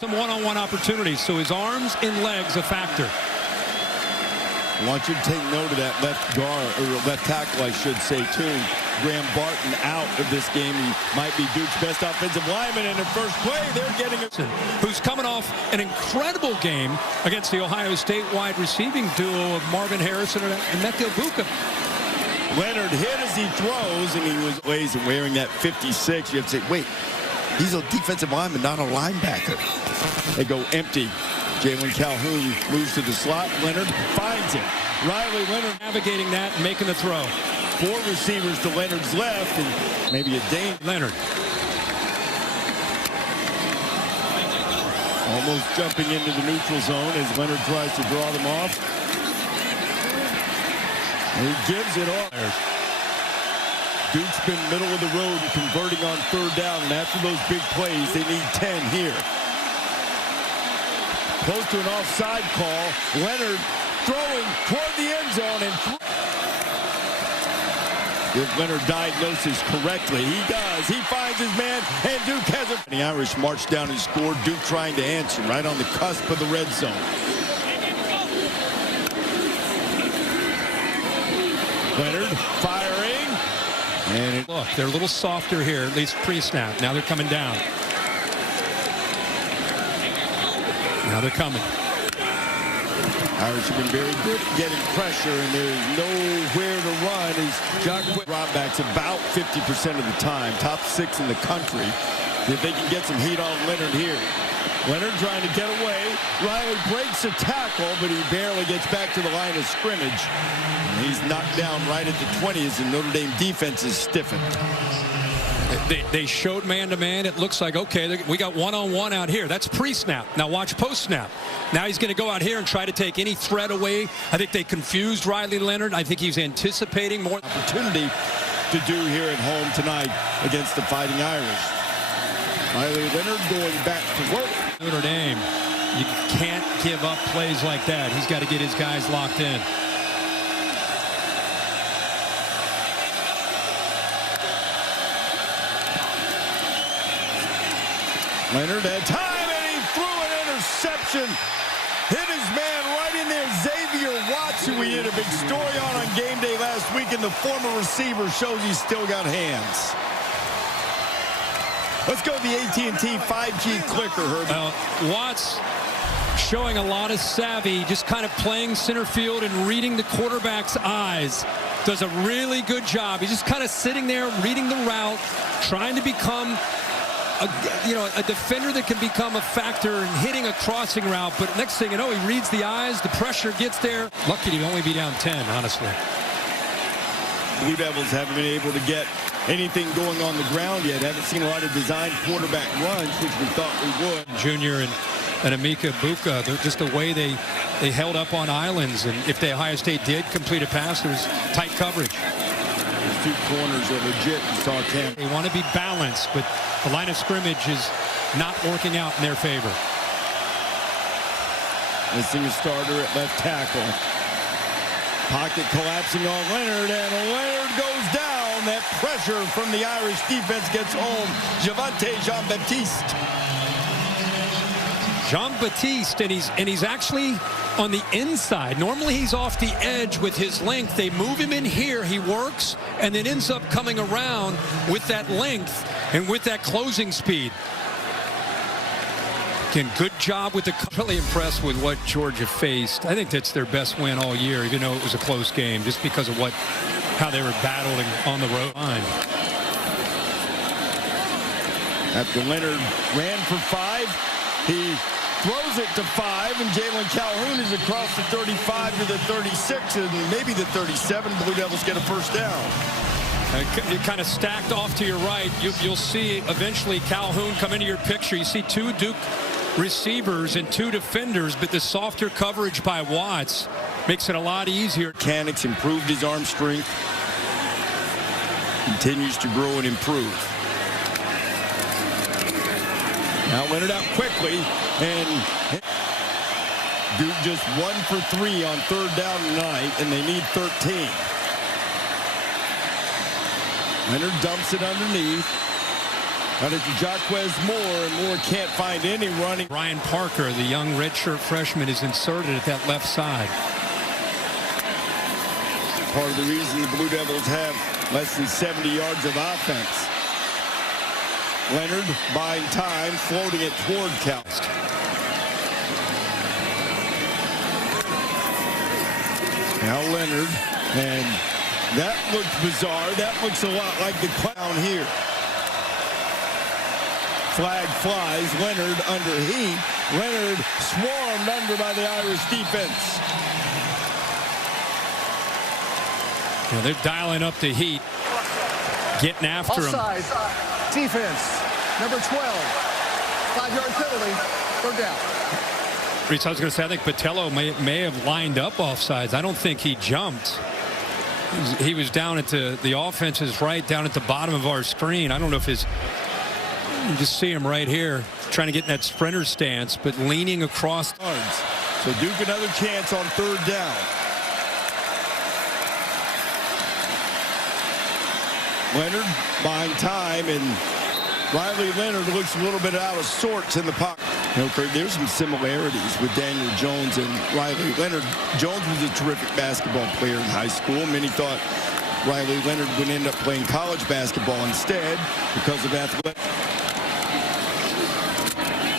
Some one-on-one opportunities, so his arms and legs a factor. I want you to take note of that left guard, or left tackle, I should say, too. Graham Barton out of this game. He might be Duke's best offensive lineman in the first play. They're getting it. Who's coming off an incredible game against the Ohio State wide receiving duo of Marvin Harrison and Methiel Buka. Leonard hit as he throws, and he was ways and wearing that 56. You have to say, wait, he's a defensive lineman, not a linebacker. They go empty. Jalen Calhoun moves to the slot. Leonard finds him. Riley Leonard navigating that and making the throw. 4 receivers to Leonard's left, and maybe a Dane. Leonard. Almost jumping into the neutral zone as Leonard tries to draw them off. And he gives it off. Duke's been middle of the road and converting on 3rd down, and after those big plays, they need 10 here. Close to an offside call. Leonard throwing toward the end zone. And if Leonard diagnoses correctly, he does. He finds his man, and Duke has it. The Irish marched down and scored. Duke trying to answer right on the cusp of the red zone. Leonard firing. And look, they're a little softer here, at least pre-snap. Now they're coming down. Now they're coming. Irish have been very good at getting pressure, and there's nowhere to run. As John dropbacks about 50% of the time, top 6 in the country. If they can get some heat on Leonard here. Leonard trying to get away. Riley breaks a tackle, but he barely gets back to the line of scrimmage. And he's knocked down right at the 20 as the Notre Dame defense is stiffened. They showed man-to-man. It looks like, okay, we got one-on-one out here. That's pre-snap. Now watch post-snap. Now he's going to go out here and try to take any threat away. I think they confused Riley Leonard. I think he's anticipating more opportunity to do here at home tonight against the Fighting Irish. Riley Leonard going back to work. Notre Dame, you can't give up plays like that. He's got to get his guys locked in. Leonard had time, and he threw an interception. Hit his man right in there. Xavier Watts, who we did a big story on game day last week, and the former receiver shows he's still got hands. Let's go to the AT&T 5G clicker, Herbie. Watts showing a lot of savvy, just kind of playing center field and reading the quarterback's eyes. Does a really good job. He's just kind of sitting there, reading the route, trying to become a defender that can become a factor in hitting a crossing route. But next thing you know, he reads the eyes, the pressure gets there. Lucky to only be down 10, honestly. Blue Devils haven't been able to get anything going on the ground yet. Haven't seen a lot of designed quarterback runs, which we thought we would. Junior and Emeka Buka, they're just the way they held up on islands. And if the Ohio State did complete a pass, there was tight coverage. Those 2 corners are legit in saw camp. They want to be balanced, but the line of scrimmage is not working out in their favor. Missing a starter at left tackle. Pocket collapsing on Leonard, and Leonard goes down. That pressure from the Irish defense gets home. Javante Jean-Baptiste. Jean-Baptiste, and he's actually on the inside. Normally he's off the edge with his length. They move him in here. He works and then ends up coming around with that length and with that closing speed. Again, good job with the. Really impressed with what Georgia faced. I think that's their best win all year, even though it was a close game, just because of how they were battling on the road line. After Leonard ran for 5, he throws it to 5, and Jalen Calhoun is across the 35 to the 36, and maybe the 37. Blue Devils get a first down. You're kind of stacked off to your right. You'll see eventually Calhoun come into your picture. You see 2 Duke receivers and 2 defenders, but the softer coverage by Watts makes it a lot easier. Mechanics improved his arm strength. Continues to grow and improve. Now Leonard out quickly, and Duke just 1 for 3 on 3rd down tonight, and they need 13. Leonard dumps it underneath. Out to Jaquez Moore, and Moore can't find any running. Ryan Parker, the young redshirt freshman, is inserted at that left side. Part of the reason the Blue Devils have less than 70 yards of offense. Leonard buying time, floating it toward Cal. Now Leonard, and that looks bizarre. That looks a lot like the clown here. Flag flies. Leonard under heat. Leonard swarmed under by the Irish defense. Yeah, they're dialing up the heat, getting after him. Offside. Defense. Number 12. 5-yard penalty. Third down. Reese, I was going to say, I think Patello may have lined up offsides. I don't think he jumped. He was down at the offense's right, down at the bottom of our screen. I don't know if his... You just see him right here, trying to get in that sprinter stance, but leaning across. So Duke another chance on third down. Leonard buying time, and Riley Leonard looks a little bit out of sorts in the pocket. You know, Kurt, there's some similarities with Daniel Jones and Riley Leonard. Jones was a terrific basketball player in high school. Many thought Riley Leonard would end up playing college basketball instead because of athletics.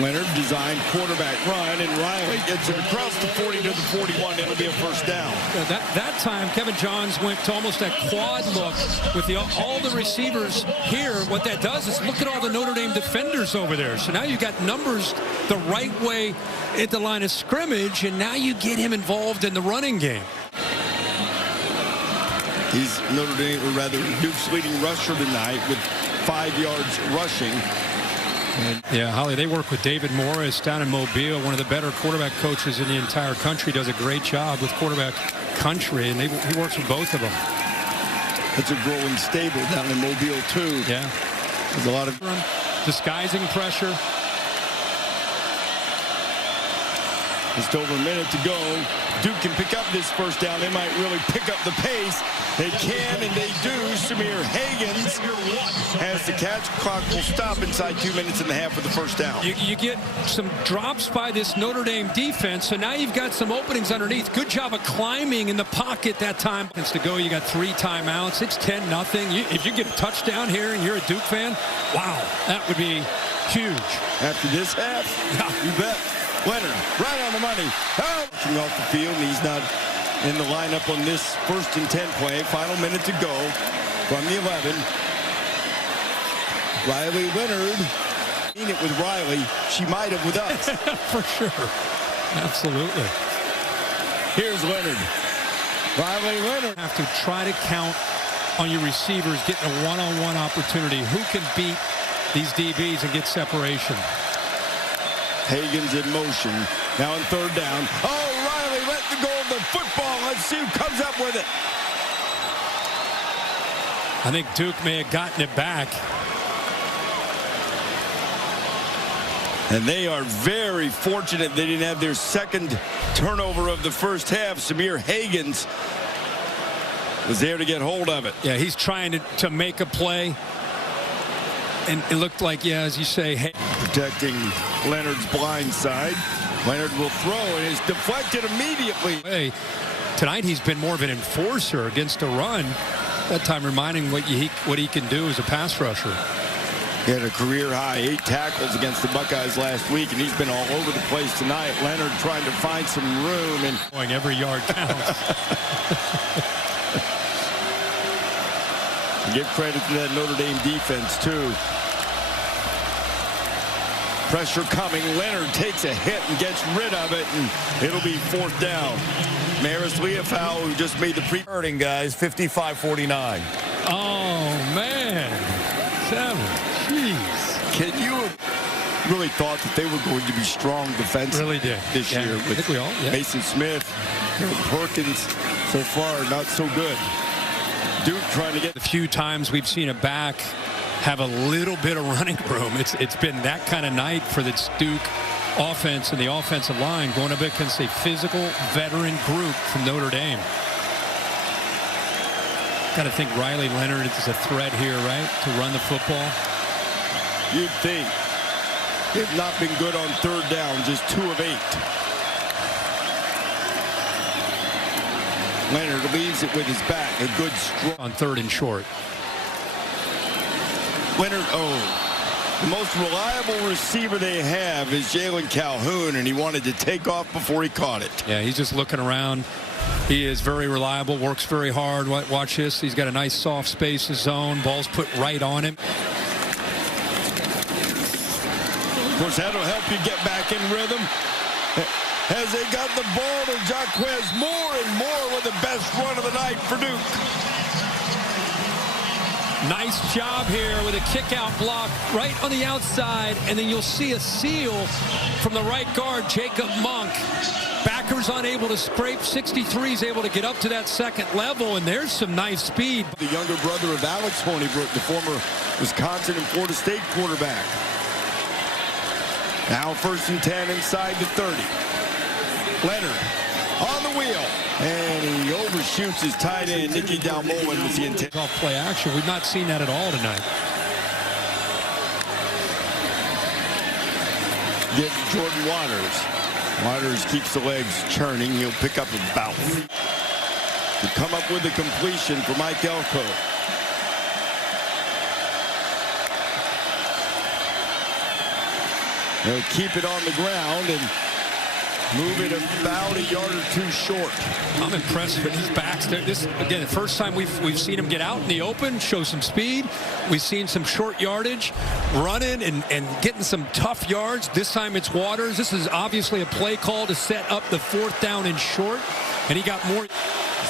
Leonard designed quarterback run, and Riley gets it across the 40 to the 41. It'll be a first down. That time, Kevin Johns went to almost that quad look with all the receivers here. What that does is look at all the Notre Dame defenders over there. So now you got numbers the right way at the line of scrimmage, and now you get him involved in the running game. He's Notre Dame, or rather Duke's leading rusher tonight with 5 yards rushing. Yeah, Holly, they work with David Morris down in Mobile, one of the better quarterback coaches in the entire country. Does a great job with quarterback country, and he works with both of them. It's a growing stable down in Mobile, too. Yeah. There's a lot of disguising pressure. Just over a minute to go. Duke can pick up this first down. They might really pick up the pace. They can, and they do. Samir Hagens has the catch. Clock will stop inside 2 minutes and a half for the first down. You get some drops by this Notre Dame defense, so now you've got some openings underneath. Good job of climbing in the pocket that time. It's to go. You got 3 timeouts. It's 10-0. If you get a touchdown here and you're a Duke fan, wow, that would be huge. After this half, you bet. Leonard, right on the money. Oh! Off the field, and he's not in the lineup on this 1st and 10 play. Final minute to go from the 11. Riley Leonard. Seen it with Riley. She might have with us. For sure. Absolutely. Here's Leonard. Riley Leonard. Have to try to count on your receivers getting a one-on-one opportunity. Who can beat these DBs and get separation? Hagens in motion. Now in third down. Oh, Riley let go of the football. Let's see who comes up with it. I think Duke may have gotten it back. And they are very fortunate they didn't have their second turnover of the first half. Samir Hagens was there to get hold of it. Yeah, he's trying to make a play. And it looked like, yeah, as you say, hey. Protecting Leonard's blind side. Leonard will throw, and it's deflected immediately. Hey, tonight he's been more of an enforcer against a run. That time reminding what he can do as a pass rusher. He had a career-high 8 tackles against the Buckeyes last week, and he's been all over the place tonight. Leonard trying to find some room. And going every yard counts. Give credit to that Notre Dame defense, too. Pressure coming. Leonard takes a hit and gets rid of it, and it'll be 4th down. Maris Leofow, who just made the hurting, guys, 55-49. Oh, man. 7. Jeez. Can you have really thought that they were going to be strong defensively really did. This year with I think we all, Mason Smith, Perkins, so far not so good. Duke trying to get the few times we've seen a back have a little bit of running room. It's been that kind of night for the Duke offense and the offensive line going up against a physical veteran group from Notre Dame. Got to think Riley Leonard is a threat here, right, to run the football. You'd think. They've not been good on third down, just 2 of 8. Leonard leaves it with his back. A good strong On 3rd and short. Leonard, the most reliable receiver they have is Jalen Calhoun, and he wanted to take off before he caught it. Yeah, he's just looking around. He is very reliable, works very hard. Watch this. He's got a nice soft space zone. Ball's put right on him. Of course, that'll help you get back in rhythm. As they got the ball to Jaquez more and more with the best run of the night for Duke. Nice job here with a kick-out block right on the outside, and then you'll see a seal from the right guard, Jacob Monk. Backers unable to scrape. 63 is able to get up to that second level, and there's some nice speed. The younger brother of Alex Honeybrooke, the former Wisconsin and Florida State quarterback. Now 1st and 10 inside the 30. Leonard on the wheel, and he overshoots his tight end. Nicky Dalmolin was the intent. Off play action. We've not seen that at all tonight. Get Jordan Waters. Waters keeps the legs churning. He'll pick up about. To come up with a completion for Mike Elko. They'll keep it on the ground and move it about a yard or 2 short. I'm impressed with his backs. This, again, the first time we've seen him get out in the open, show some speed. We've seen some short yardage, running and getting some tough yards. This time it's Waters. This is obviously a play call to set up the 4th down and short, and he got more.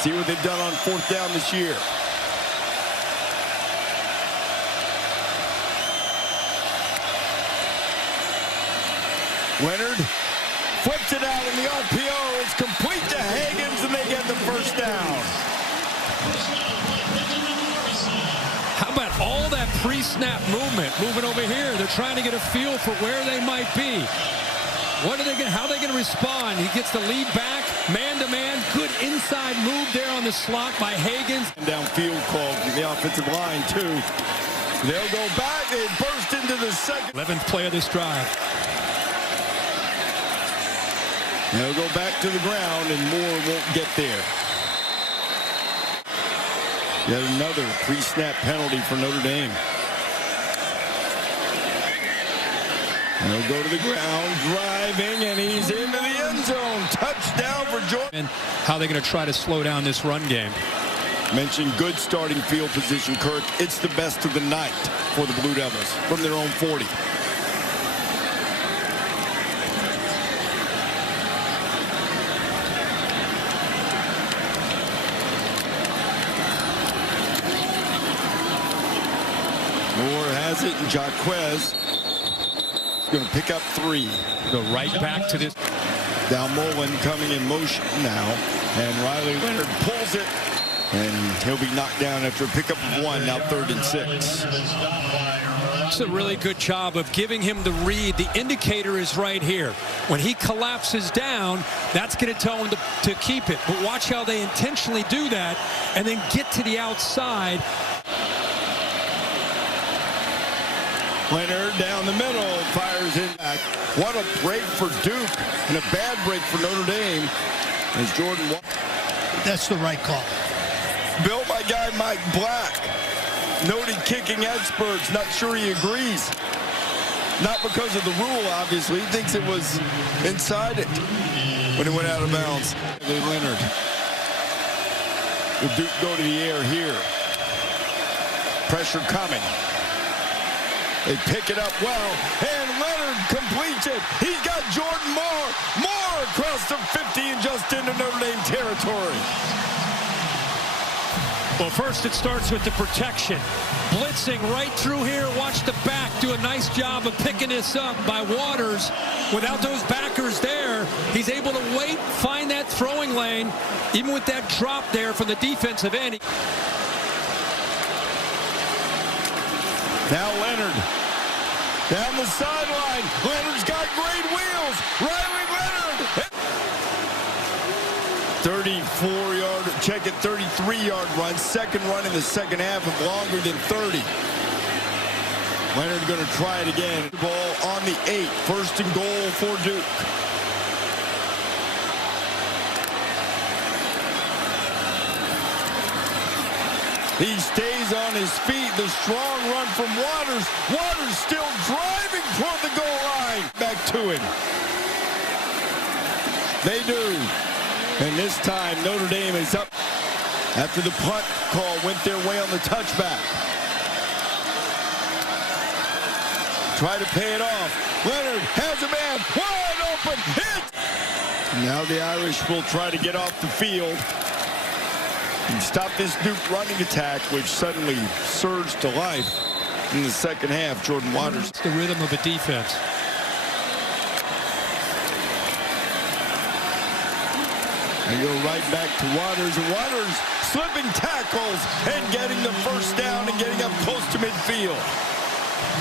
See what they've done on 4th down this year. Leonard flips it out in the RPO. It's complete to Higgins, and they get the 1st down. How about all that pre-snap movement moving over here? They're trying to get a feel for where they might be. What are they going? How are they going to respond? He gets the lead back, man-to-man. Good inside move there on the slot by Higgins. Downfield call from the offensive line, too. They'll go back. They burst into the second. 11th play of this drive. They'll go back to the ground, and Moore won't get there. Yet another pre-snap penalty for Notre Dame. And they'll go to the ground, driving, and he's into the end zone. Touchdown for Jordan. And how are they going to try to slow down this run game? Mentioned good starting field position, Kirk. It's the best of the night for the Blue Devils from their own 40. Moore has it, and Jaquez is going to pick up 3. Go right back to this. Dalmolin coming in motion now, and Riley Leonard pulls it, and he'll be knocked down after a pickup of 1, now 3rd and 6. It's a really good job of giving him the read. The indicator is right here. When he collapses down, that's going to tell him to keep it. But watch how they intentionally do that and then get to the outside. Leonard down the middle, fires in back. What a break for Duke and a bad break for Notre Dame as Jordan. That's the right call. Built by guy Mike Black. Noted kicking experts, not sure he agrees. Not because of the rule, obviously. He thinks it was inside it when it went out of bounds. Leonard. Will Duke go to the air here? Pressure coming. They pick it up well, and Leonard completes it. He's got Jordan Moore. Moore across the 50 and just into Notre Dame territory. Well, first it starts with the protection. Blitzing right through here. Watch the back do a nice job of picking this up by Waters. Without those backers there, he's able to wait, find that throwing lane, even with that drop there from the defensive end. Now Leonard down the sideline. Leonard's got great wheels. Riley Leonard. 34-yard, check it, 33-yard run. Second run in the second half of longer than 30. Leonard going to try it again. The ball on the 8. First and goal for Duke. He stays on his feet. The strong run from Waters. Waters still driving toward the goal line. Back to him. They do. And this time, Notre Dame is up after the punt call went their way on the touchback. Try to pay it off. Leonard has a man. Wide open. Hit. Now the Irish will try to get off the field and stop this Duke running attack, which suddenly surged to life in the second half. Jordan Waters. It's the rhythm of a defense. They go right back to Waters, and Waters slipping tackles and getting the first down and getting up close to midfield.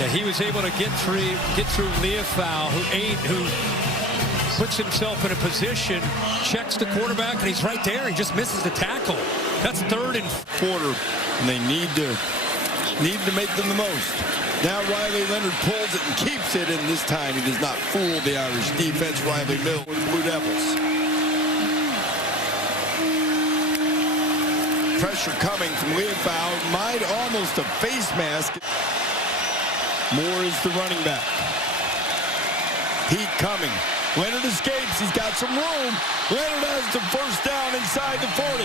Yeah, he was able to get through Leofau, who puts himself in a position, checks the quarterback, and he's right there. He just misses the tackle. That's third and quarter, and they need to make them the most. Now Riley Leonard pulls it and keeps it, and this time he does not fool the Irish defense. Riley Mills with the Blue Devils. Pressure coming from Leofau. Might almost a face mask. Moore is the running back. Heat coming. Leonard escapes. He's got some room. Leonard has the first down inside the 40.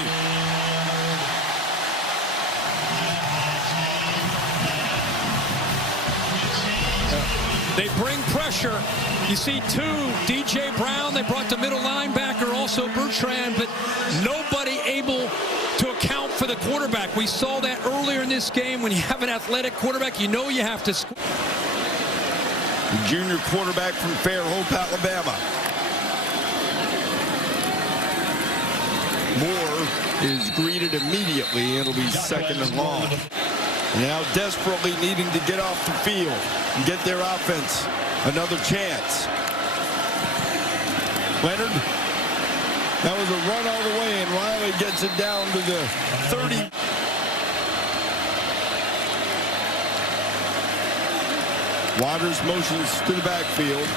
They bring pressure. You see DJ Brown. They brought the middle linebacker, also Bertrand, but nobody able to account for the quarterback. We saw that earlier in this game. When you have an athletic quarterback, you know you have to score. The junior quarterback from Fairhope, Alabama. Moore is greeted immediately. It'll be second and long. Now desperately needing to get off the field and get their offense another chance. Leonard. That was a run all the way, and Riley gets it down to the 30. Waters motions to the backfield.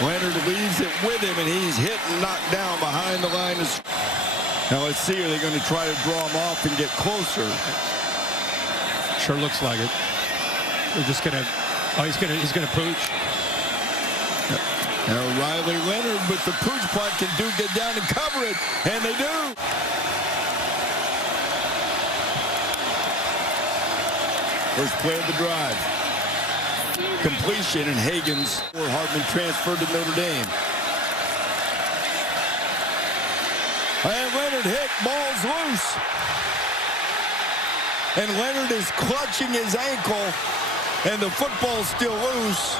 Leonard leaves it with him, and he's hit and knocked down behind the line. Now let's see, are they going to try to draw him off and get closer? Sure looks like it. They're just going to, he's going to pooch. Now Riley Leonard with the pooch punt can get down and cover it, and they do. First play of the drive. Completion, and Hagan's or Hartman transferred to Notre Dame. And Leonard hit, ball's loose. And Leonard is clutching his ankle, and the football's still loose.